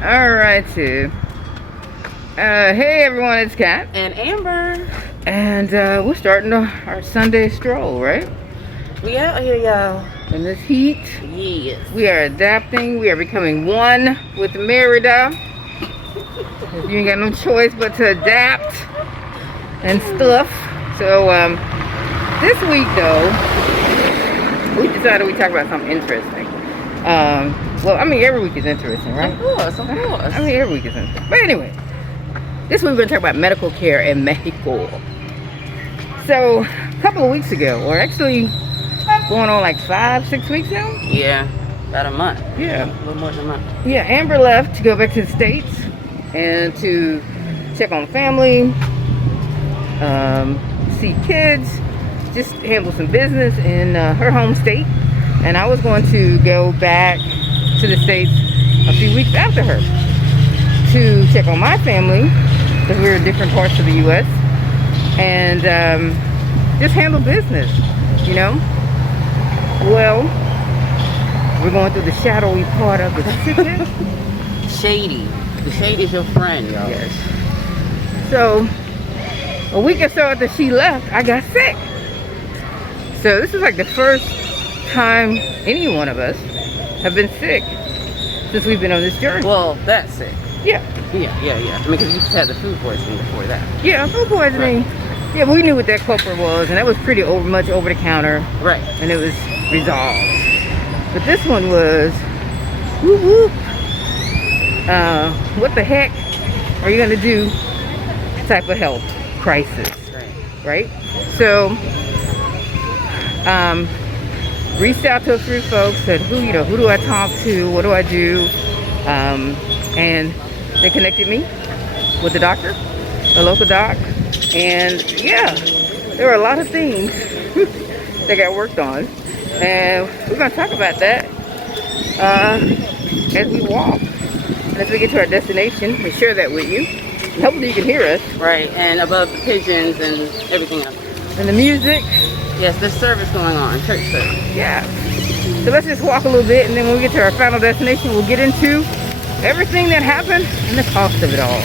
Alrighty. Hey everyone, it's Kat. And Amber. And we're starting our Sunday stroll, right? We out here, y'all. In this heat. Yes. We are adapting. We are becoming one with Merida. You ain't got no choice but to adapt and stuff. So this week though, we decided we talk about something interesting. Well, I mean every week is interesting, right? Of course. I mean every week is interesting. But anyway, this week we're going to talk about medical care in Mexico. So, a couple of weeks ago, or actually going on like 5-6 weeks now? Yeah, about a month. Yeah. A little more than a month. Yeah, Amber left to go back to the States and to check on family, see kids, just handle some business in her home state. And I was going to go back to the States a few weeks after her to check on my family, because we were in different parts of the U.S., and just handle business, you know. Well, we're going through the shadowy part of the city. Shady. The shade is your friend, y'all. Yes. So, a week or so after she left, I got sick. So this is like the first time any one of us have been sick since we've been on this journey. Well, that's it. Yeah. Yeah. I mean, because you just had the food poisoning before that. Yeah, food poisoning. Right. Yeah, but we knew what that culprit was, and that was pretty much over the counter. Right. And it was resolved. But this one was, whoop whoop. What the heck are you gonna do? Type of health crisis. Right? So, reached out to a few folks, said, who do I talk to? What do I do? And they connected me with the doctor, a local doc, and yeah, there were a lot of things that got worked on, and we're going to talk about that as we walk, and as we get to our destination. We share that with you. Hopefully you can hear us. Right, and above the pigeons and everything else. And the music. Yes, there's service going on, church service. Yeah. So let's just walk a little bit, and then when we get to our final destination, we'll get into everything that happened and the cost of it all.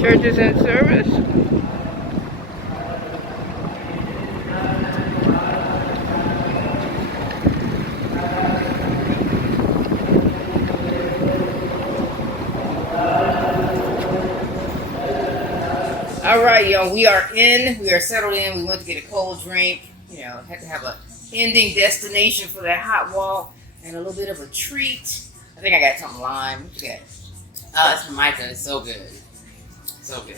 Church is in service. All right, y'all, we are settled in. We went to get a cold drink, had to have a ending destination for that hot walk and a little bit of a treat. I think I got something lime. What you got? It's Formica. It's so good. So good.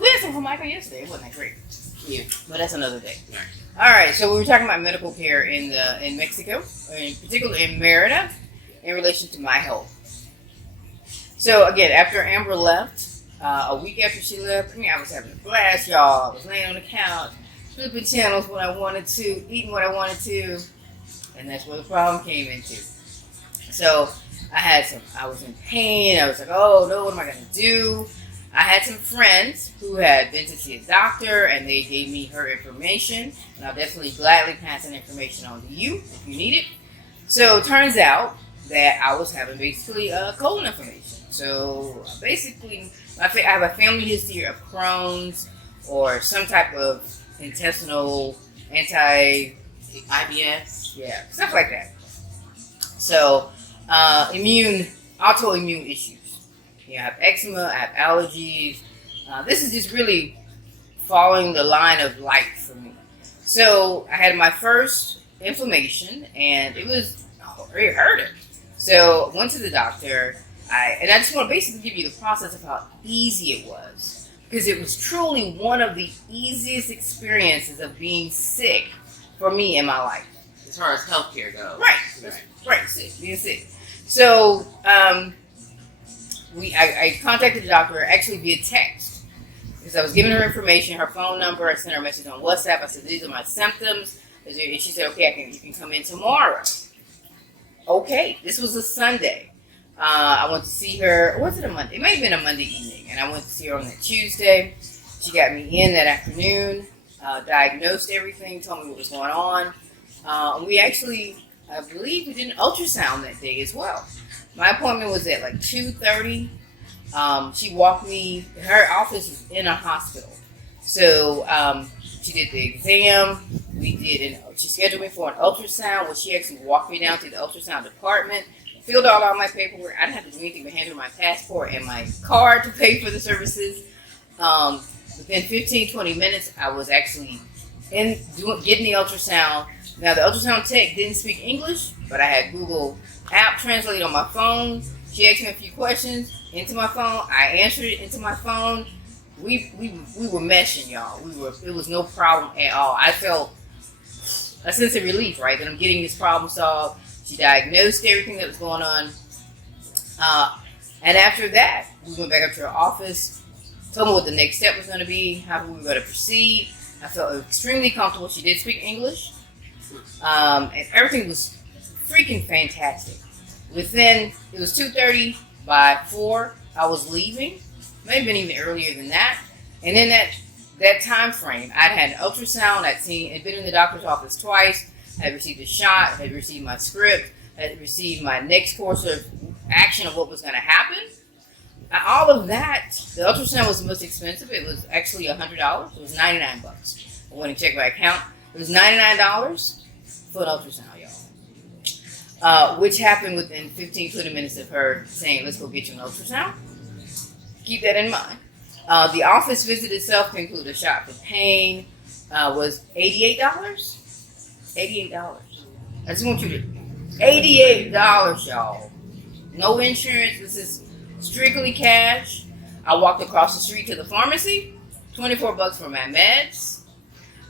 We had some Formica yesterday. It wasn't that great. Yeah. But that's another day. All right, so we were talking about medical care in Mexico, in particular in Merida, in relation to my health. So again, after Amber left, a week after she left, I was having a blast, y'all. I was laying on the couch, flipping channels when I wanted to, eating what I wanted to, and that's where the problem came into. So I was in pain. I was like, oh no, what am I going to do? I had some friends who had been to see a doctor, and they gave me her information, and I'll definitely gladly pass that information on to you if you need it. So it turns out that I was having basically colon inflammation. So basically, I have a family history of Crohn's or some type of intestinal IBS. Yeah, stuff like that. So autoimmune issues. I have eczema, I have allergies. This is just really following the line of life for me. So I had my first inflammation, and it hurted. So I went to the doctor. I just want to basically give you the process of how easy it was, because it was truly one of the easiest experiences of being sick for me in my life. As far as healthcare goes. Right, being sick. So I contacted the doctor actually via text, because I was giving her information, her phone number. I sent her a message on WhatsApp. I said, these are my symptoms. And she said, okay, you can come in tomorrow. Okay, this was a Sunday. I went to see her. Was it a Monday? It might have been a Monday evening. And I went to see her on that Tuesday. She got me in that afternoon, diagnosed everything, told me what was going on. We actually, I believe we did an ultrasound that day as well. My appointment was at like 2:30. She walked me, her office is in a hospital. So she did the exam. She scheduled me for an ultrasound where she actually walked me down to the ultrasound department, filled out all my paperwork. I didn't have to do anything but hand her my passport and my card to pay for the services. Within 15, 20 minutes, I was actually getting the ultrasound. Now, the ultrasound tech didn't speak English, but I had Google app translate on my phone. She asked me a few questions into my phone. I answered it into my phone. We were meshing, y'all. It was no problem at all. I felt a sense of relief, right, that I'm getting this problem solved. She diagnosed everything that was going on. And after that, we went back up to her office, told me what the next step was going to be, how we were going to proceed. I felt extremely comfortable. She did speak English. And everything was freaking fantastic. It was 2:30. By 4, I was leaving. Maybe even earlier than that. And in that time frame, I'd had an ultrasound. I'd been in the doctor's office twice. I had received a shot. I had received my script. I had received my next course of action of what was going to happen. All of that, the ultrasound was the most expensive. It was actually $100. It was $99. I went and checked my account. It was $99 for an ultrasound, y'all. Which happened within 15, 20 minutes of her saying, let's go get you an ultrasound. Keep that in mind. The office visit itself to include a shot for pain was $88. $88. I just want you to, $88, y'all. No insurance. This is strictly cash. I walked across the street to the pharmacy. $24 for my meds.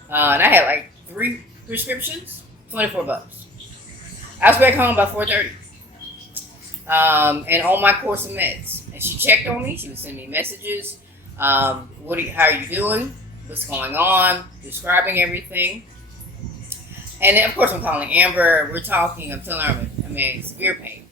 And I had like 3 prescriptions. $24. I was back home by 4:30. And on my course of meds. And she checked on me. She would send me messages. How are you doing? What's going on? Describing everything. And then, of course, I'm calling Amber. We're talking. I'm telling her I'm in severe pain.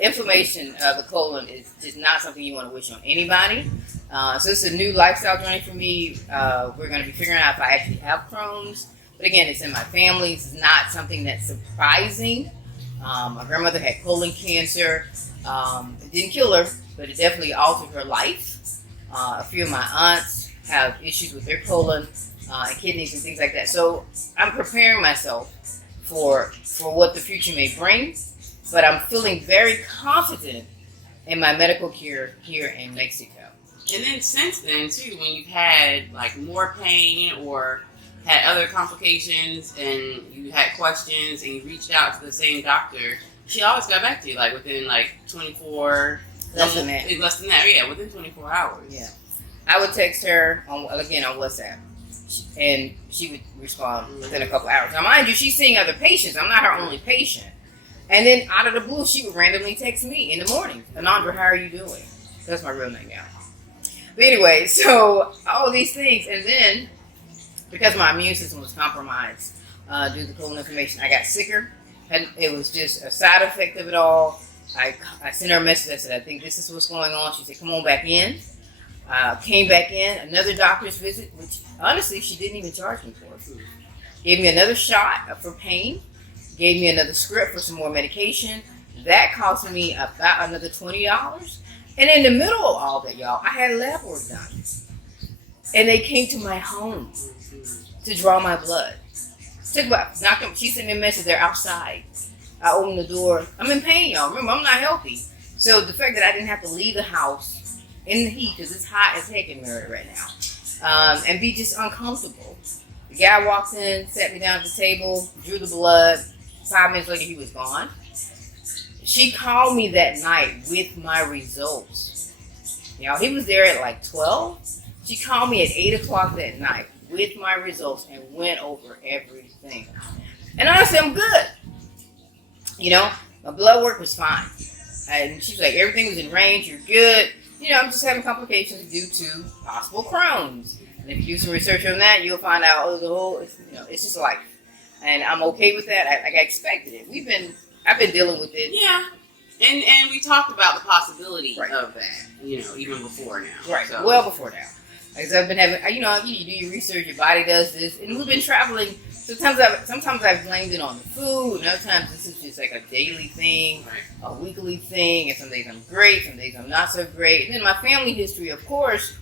Inflammation of the colon is just not something you want to wish on anybody. So this is a new lifestyle journey for me. We're going to be figuring out if I actually have Crohn's. But again, it's in my family. It's not something that's surprising. My grandmother had colon cancer. It didn't kill her, but it definitely altered her life. A few of my aunts have issues with their colon and kidneys and things like that. So I'm preparing myself for what the future may bring, but I'm feeling very confident in my medical care here in Mexico. And then since then, too, when you've had like more pain or had other complications and you had questions and you reached out to the same doctor, she always got back to you like within like 24 Less than that, yeah, within 24 hours. Yeah. I would text her on WhatsApp, and she would respond within a couple hours. Now, mind you, she's seeing other patients. I'm not her only patient. And then out of the blue, she would randomly text me in the morning. Anandra, how are you doing? That's my real name now. But anyway, so all these things. And then, because my immune system was compromised due to colon inflammation, I got sicker. And it was just a side effect of it all. I sent her a message. I said, I think this is what's going on. She said, come on back in. Came back in. Another doctor's visit, which honestly, she didn't even charge me for. Gave me another shot for pain. Gave me another script for some more medication. That cost me about another $20. And in the middle of all that, y'all, I had lab work done. And they came to my home to draw my blood. She sent me a message. They're outside. I opened the door. I'm in pain, y'all. Remember, I'm not healthy. So the fact that I didn't have to leave the house in the heat, because it's hot as heck in Merida right now, and be just uncomfortable. The guy walked in, sat me down at the table, drew the blood. 5 minutes later, he was gone. She called me that night with my results. He was there at like 12. She called me at 8 o'clock that night with my results and went over everything. And honestly, I'm good. My blood work was fine. And she's like, everything was in range, you're good. I'm just having complications due to possible Crohn's. And if you do some research on that, you'll find out, it's just life. And I'm okay with that. I expected it. I've been dealing with it. Yeah. And we talked about the possibility of that, even before now. Right. So. Well before now. Because I've been having, you do your research, your body does this, and we've been traveling. Sometimes I've blamed it on the food, and other times this is just like a daily thing, a weekly thing, and some days I'm great, some days I'm not so great. And then my family history, of course,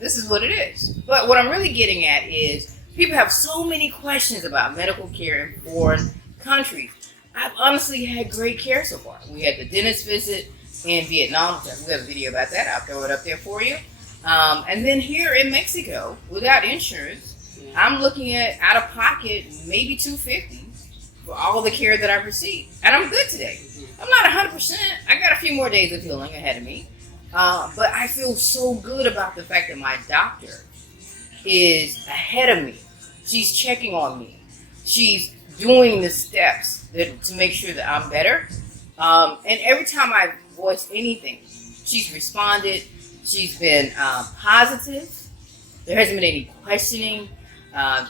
this is what it is. But what I'm really getting at is people have so many questions about medical care in foreign countries. I've honestly had great care so far. We had the dentist visit in Vietnam. We have a video about that. I'll throw it up there for you. And then here in Mexico, without insurance, I'm looking at out of pocket maybe $250 for all the care that I've received, and I'm good today. I'm not 100%. I got a few more days of healing ahead of me, but I feel so good about the fact that my doctor is ahead of me. She's checking on me. She's doing the steps to make sure that I'm better. And every time I voice anything, she's responded. She's been positive. There hasn't been any questioning. A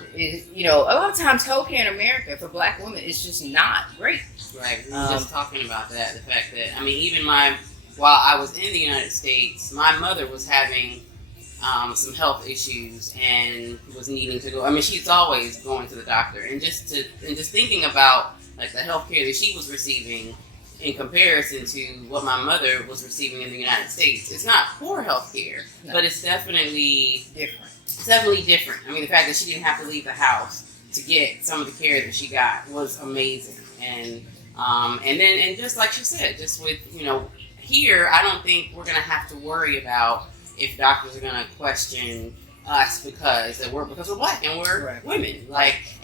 lot of times healthcare in America for Black women is just not great. Right. We were just talking about that. The fact that, even while I was in the United States, my mother was having some health issues and was needing to go. She's always going to the doctor, and just thinking about like the health care that she was receiving in comparison to what my mother was receiving in the United States. It's not poor health care, but it's definitely different. It's definitely different. The fact that she didn't have to leave the house to get some of the care that she got was amazing. And just like she said, just with, here, I don't think we're going to have to worry about if doctors are going to question us because we're Black and we're women.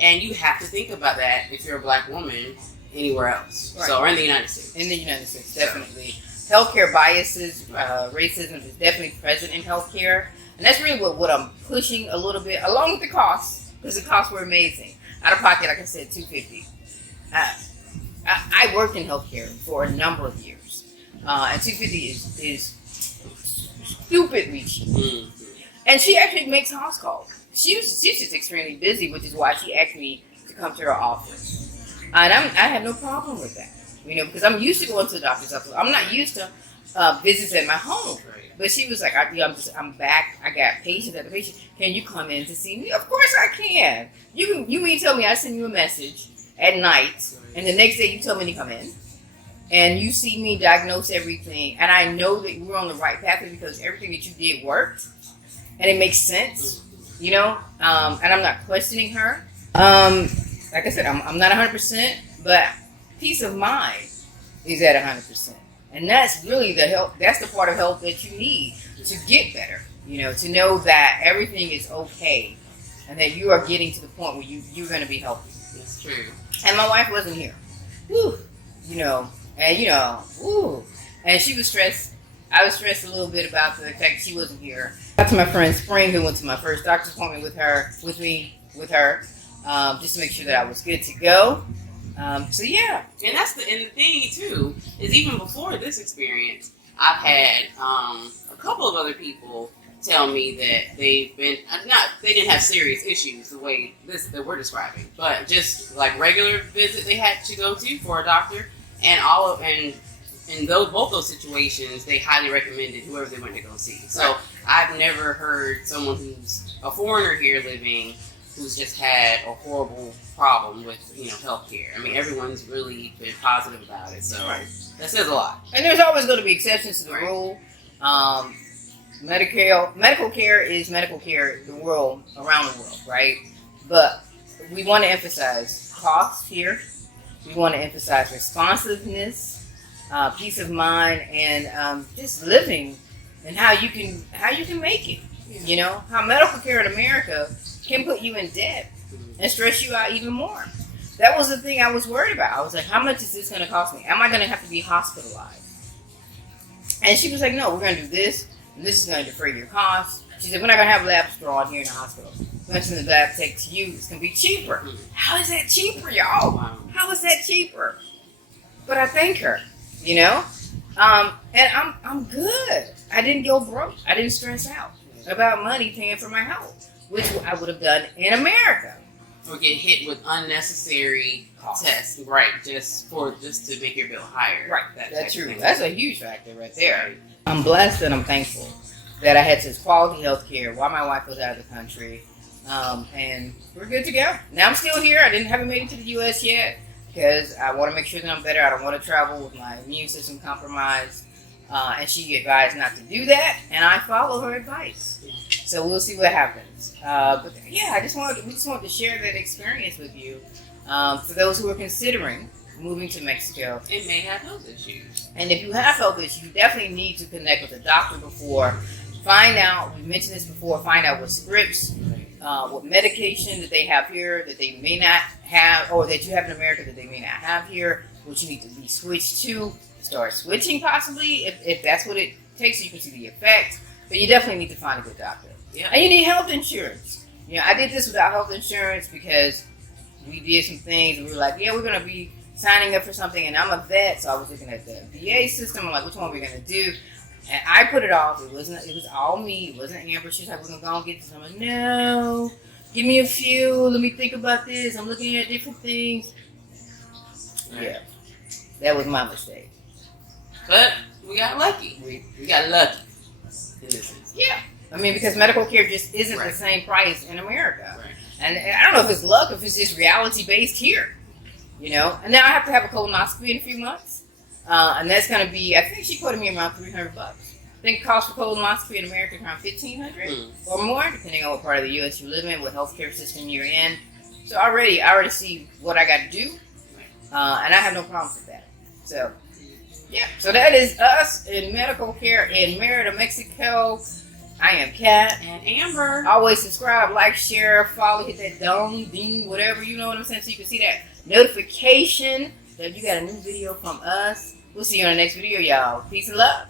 And you have to think about that if you're a Black woman anywhere else. Right. Or in the United States. In the United States, definitely. Healthcare biases, racism is definitely present in healthcare. And that's really what I'm pushing a little bit, along with the costs, because the costs were amazing. Out of pocket, like I said, $250. I worked in healthcare for a number of years, and $250 is stupidly cheap. Mm-hmm. And she actually makes house calls. She's just extremely busy, which is why she asked me to come to her office, and I have no problem with that, because I'm used to going to the doctor's office. I'm not used to visits at my home. But she was like, I'm back. I got patients at the patient. Can you come in to see me? Of course I can. You mean tell me I send you a message at night, and the next day you tell me to come in, and you see me diagnose everything, and I know that we're on the right path because everything that you did worked, and it makes sense, and I'm not questioning her. Like I said, I'm not 100%, but peace of mind is at 100%. And that's really the health. That's the part of health that you need to get better. To know that everything is okay, and that you are getting to the point where you're going to be healthy. That's true. And my wife wasn't here. Woo. And she was stressed. I was stressed a little bit about the fact that she wasn't here. I talked to my friend Spring, who went to my first doctor's appointment with her, just to make sure that I was good to go. So yeah, and the thing too is even before this experience, I've had a couple of other people tell me that they've been they didn't have serious issues the way that we're describing, but just like regular visit they had to go to for a doctor, and in both those situations they highly recommended whoever they went to go see. So I've never heard someone who's a foreigner here living who's just had a horrible problem with healthcare. Everyone's really been positive about it, so that says a lot. And there's always going to be exceptions to the rule. Medical care is medical care around the world, right? But we want to emphasize cost here. We want to emphasize responsiveness, peace of mind, and just living, and how you can make it. How medical care in America can put you in debt and stress you out even more. That was the thing I was worried about. I was like, how much is this going to cost me? Am I going to have to be hospitalized? And she was like, no, we're going to do this, and this is going to defer your costs. She said, we're not going to have labs drawn here in the hospital. We're going to send the lab tech to you. It's going to be cheaper. How is that cheaper, y'all? Wow. How is that cheaper? But I thank her, and I'm good. I didn't go broke. I didn't stress out about money paying for my health, which I would have done in America. Or get hit with unnecessary tests, right? Just to make your bill higher. Right. That's true. That's a huge factor right there. I'm blessed and I'm thankful. that I had such quality health care while my wife was out of the country. And we're good to go. Now I'm still here. I haven't made it to the U.S. yet because I want to make sure that I'm better. I don't want to travel with my immune system compromised. And she advised not to do that, and I follow her advice. So we'll see what happens. But yeah, we just wanted to share that experience with you. For those who are considering moving to Mexico. It may have health issues. And if you have health issues, you definitely need to connect with a doctor before. Find out, we mentioned this before, find out what scripts, what medication that they have here that they may not have, or that you have in America that they may not have here, what you need to be switched to. Start switching possibly, if that's what it takes so you can see the effects. But you definitely need to find a good doctor. Yeah. And you need health insurance. I did this without health insurance because we did some things and we were like, yeah, we're going to be signing up for something, and I'm a vet, so I was looking at the VA system. I'm like, which one are we going to do? And I put it off. It was all me. It wasn't Amber. She's like, we're going to go and get this. I'm like, no, give me a few. Let me think about this. I'm looking at different things. Right. Yeah, that was my mistake. But we got lucky. We got lucky. Yeah. I mean, because medical care just isn't Right. the same price in America. Right. And I don't know if it's luck, if it's just reality-based here. And now I have to have a colonoscopy in a few months. And that's going to be, I think she quoted me around $300. I think the cost for colonoscopy in America is around $1,500 or more, depending on what part of the U.S. you live in, what healthcare system you're in. So I already see what I got to do. And I have no problems with that. So, yeah. So that is us in medical care in Merida, Mexico. I am Kat. And Amber. Always subscribe, like, share, follow, hit that ding, whatever, you know what I'm saying, so you can see that notification that you got a new video from us. We'll see you on the next video, y'all. Peace and love.